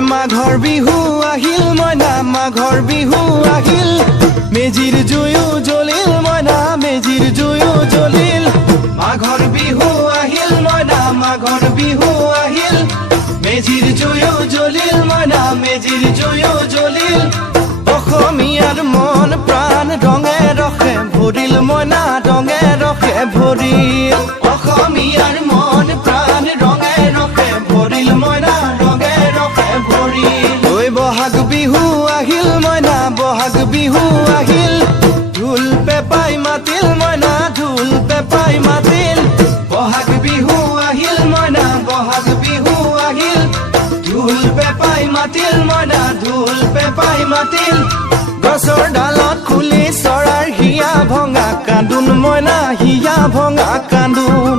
মাঘৰ বিহু আহিল মইনা মাঘৰ বিহু আহিল মেজিৰ জুয়ো জ্বলিল মইনা মেজিৰ জুয়ো জ্বলিল মাঘৰ বিহু আহিল মইনা মাঘৰ বিহু আহিল মেজিৰ জুয়ো জ্বলিল মইনা মেজিৰ জুয়ো জ্বলিল অসমীয়াৰ মন প্ৰাণ ৰঙে ৰসে ভৰিল মইনা ৰঙে ৰসে ভৰিল অসমীয়াৰ মন প্ৰাণ ৰঙে ৰসে ভৰিল মইনা ৰঙে ৰসে ভৰিল ঐ বহাগ বিহু আহিল মইনা বহাগ বিহু আহিল ঢোল পেপাই মাতিল মইনা ঢোল পেপাই মাতিল বহাগ বিহু আহিল মইনা বহাগ বিহু আহিল ঢোল পেপাই মাতিল মইনা ঢোল পেপাই মাতিল গছৰ ডালত খুলি চৰাৰ হিয়া ভঙা কান্দোন মইনা হিয়া ভঙা কান্দোন